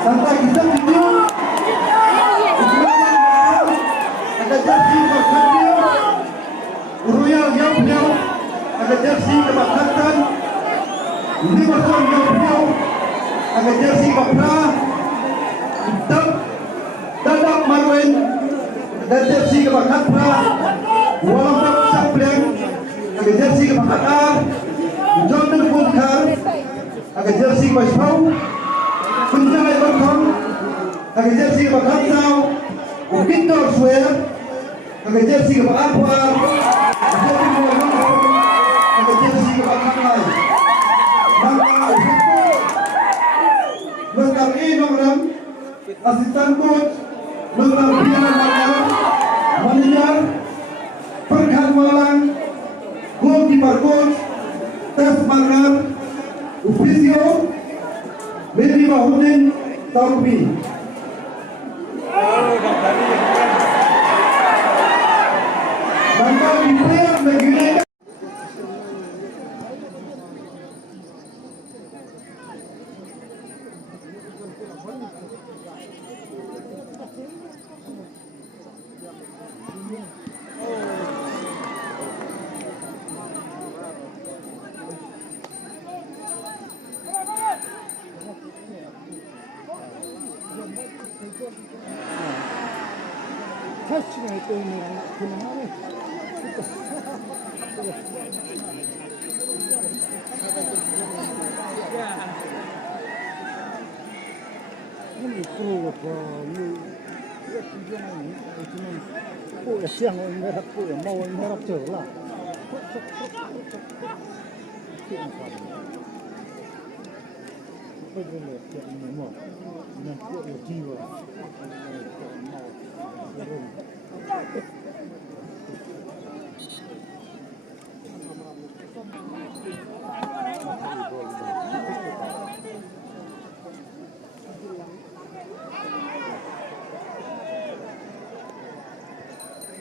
Sampai kita video ada jersey berkandil Royal yang beliau ada jersey kebakatan Liverpool yang beliau ada jersey bakra hitam Dadak Marwen ada jersey kebakat pra walaupun Sableng ada jersey kebakat Jordan Fulkar ada jersey Baspau Penjai Berkong ada jersey kebakat Tau Victor Swear ada jersey kebakat Puar ada jersey kebakat Lai Lengkap Inogram Asisten Coach Lengkap Piala Malang Manager Perkat Malang Goalkeeper Coach Tes Malang Ofisio Medi Mahudin Taupi Bangkau di player negeri 터치가 있다는 그만하네. 이게 프로가 봐. 이거 진짜는 지금 또 시장을 내렸고 뭐를 내렸더라.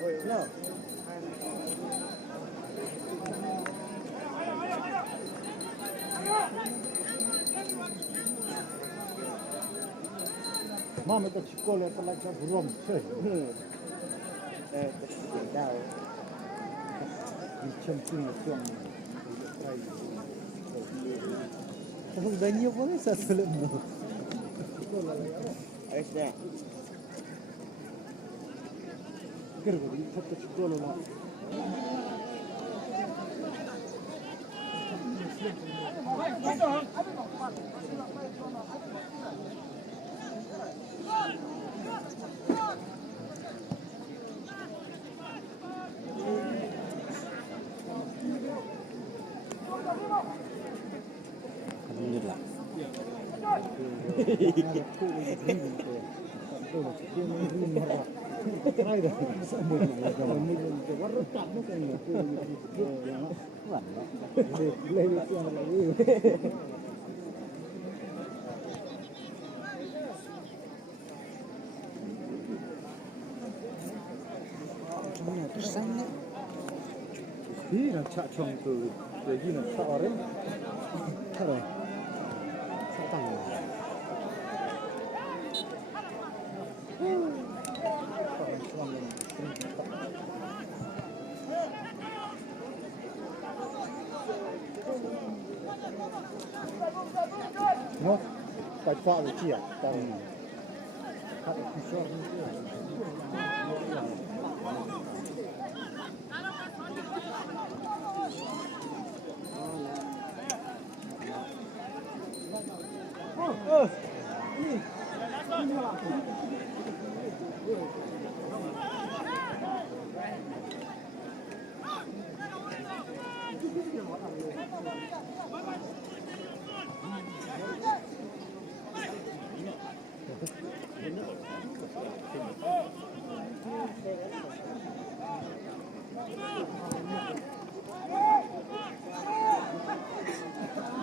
No. Mamy to szkole, to like w Rom, cześć. To się dało. I ciągnie ciągnie. Không đánh nhiều quá sao tôi lên một. Ấy nè. 그리고 이 첫 szkole ma. Alhamdulillah. Ini cak chong tu, jadi nak tak orang, tak orang, tak tahu. No, tak faham dia, tak. Tak kisah dia.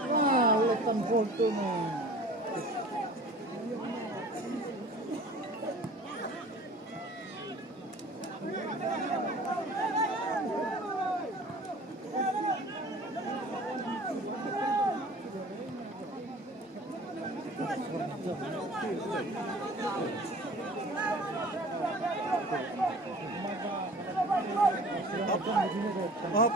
Wah, lekan foto ni. Up.